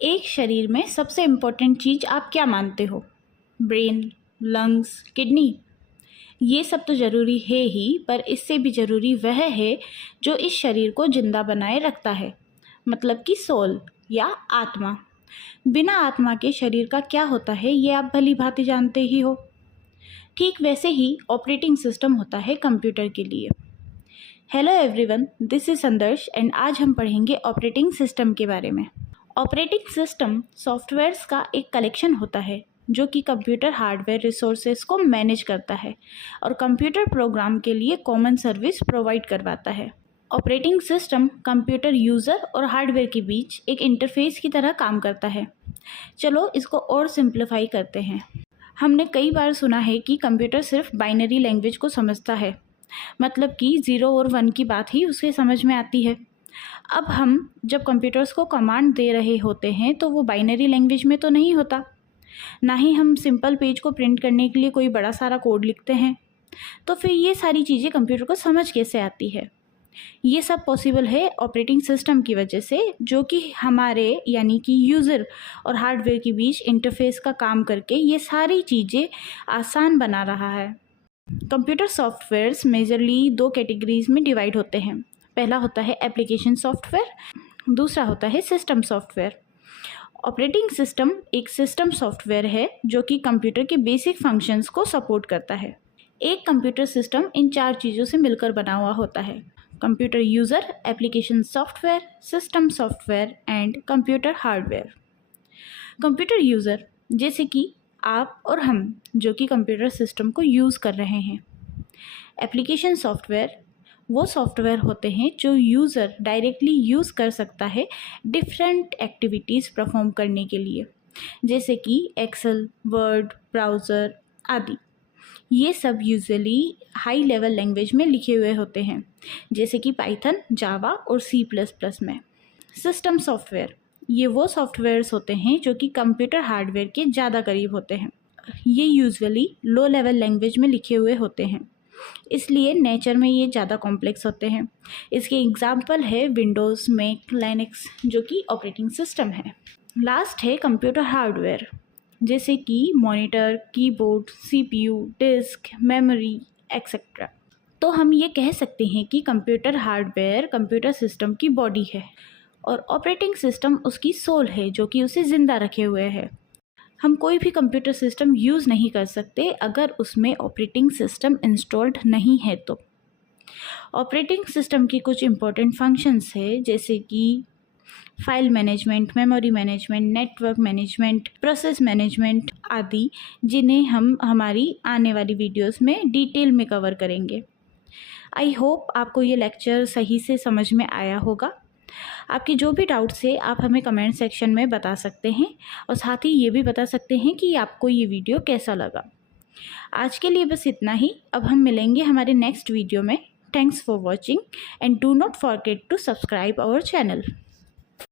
एक शरीर में सबसे इम्पोर्टेंट चीज़ आप क्या मानते हो? Brain, lungs, kidney? ये सब तो ज़रूरी है ही, पर इससे भी ज़रूरी वह है जो इस शरीर को जिंदा बनाए रखता है, मतलब कि सोल या आत्मा। बिना आत्मा के शरीर का क्या होता है ये आप भली भांति जानते ही हो। ठीक वैसे ही ऑपरेटिंग सिस्टम होता है कंप्यूटर के लिए। Hello everyone, this is Sandarsh and आज हम पढ़ेंगे ऑपरेटिंग सिस्टम के बारे में। ऑपरेटिंग सिस्टम सॉफ्टवेयर्स का एक कलेक्शन होता है जो कि कंप्यूटर हार्डवेयर रिसोर्सेज को मैनेज करता है और कंप्यूटर प्रोग्राम के लिए कॉमन सर्विस प्रोवाइड करवाता है। ऑपरेटिंग सिस्टम कंप्यूटर यूज़र और हार्डवेयर के बीच एक इंटरफेस की तरह काम करता है। चलो इसको और सिंप्लीफाई करते हैं। हमने कई बार सुना है कि कंप्यूटर सिर्फ बाइनरी लैंग्वेज को समझता है, मतलब कि 0 और 1 की बात ही उसे समझ में आती है। अब हम जब कंप्यूटर्स को कमांड दे रहे होते हैं तो वो बाइनरी लैंग्वेज में तो नहीं होता, ना ही हम सिंपल पेज को प्रिंट करने के लिए कोई बड़ा सारा कोड लिखते हैं। तो फिर ये सारी चीज़ें कंप्यूटर को समझ कैसे आती है? ये सब पॉसिबल है ऑपरेटिंग सिस्टम की वजह से, जो कि हमारे यानी कि यूज़र और हार्डवेयर के बीच इंटरफेस का काम करके ये सारी चीज़ें आसान बना रहा है। कंप्यूटर सॉफ्टवेयर्स मेजरली 2 कैटेगरीज में डिवाइड होते हैं। पहला होता है एप्लीकेशन सॉफ्टवेयर, दूसरा होता है सिस्टम सॉफ्टवेयर। ऑपरेटिंग सिस्टम एक सिस्टम सॉफ्टवेयर है जो कि कंप्यूटर के बेसिक फंक्शंस को सपोर्ट करता है। एक कंप्यूटर सिस्टम इन 4 चीज़ों से मिलकर बना हुआ होता है: computer user, application software, system software and computer hardware. Computer user जैसे कि आप और हम, जो कि कंप्यूटर सिस्टम को यूज़ कर रहे हैं। एप्लीकेशन सॉफ्टवेयर वो सॉफ्टवेयर होते हैं जो यूज़र डायरेक्टली यूज़ कर सकता है डिफरेंट एक्टिविटीज़ परफॉर्म करने के लिए, जैसे कि एक्सेल, वर्ड, ब्राउज़र आदि। ये सब यूजुअली हाई लेवल लैंग्वेज में लिखे हुए होते हैं, जैसे कि पाइथन, जावा और C++ में। सिस्टम सॉफ्टवेयर ये वो सॉफ्टवेयर्स होते हैं जो कि कंप्यूटर हार्डवेयर के ज़्यादा करीब होते हैं। ये यूजुअली लो लेवल लैंग्वेज में लिखे हुए होते हैं, इसलिए नेचर में ये ज़्यादा कॉम्प्लेक्स होते हैं। इसके एग्जाम्पल है विंडोज़, मैक, लिनक्स, जो कि ऑपरेटिंग सिस्टम है। लास्ट है कंप्यूटर हार्डवेयर, जैसे कि monitor, keyboard, CPU, disk, memory etcetera. तो हम ये कह सकते हैं कि कंप्यूटर हार्डवेयर कंप्यूटर सिस्टम की बॉडी है और ऑपरेटिंग सिस्टम उसकी सोल है जो कि उसे ज़िंदा रखे हुए है। हम कोई भी कंप्यूटर सिस्टम यूज़ नहीं कर सकते अगर उसमें ऑपरेटिंग सिस्टम इंस्टॉल्ड नहीं है तो। ऑपरेटिंग सिस्टम की कुछ इम्पोर्टेंट फंक्शंस है, जैसे कि file management, memory management, network management, process management आदि, जिन्हें हम हमारी आने वाली वीडियोस में डिटेल में कवर करेंगे। आई होप आपको ये लेक्चर सही से समझ में आया होगा। आपके जो भी डाउट्स है आप हमें कमेंट सेक्शन में बता सकते हैं और साथ ही ये भी बता सकते हैं कि आपको ये वीडियो कैसा लगा। आज के लिए बस इतना ही। अब हम मिलेंगे हमारे नेक्स्ट वीडियो में। Thanks for watching and do not forget to subscribe our channel.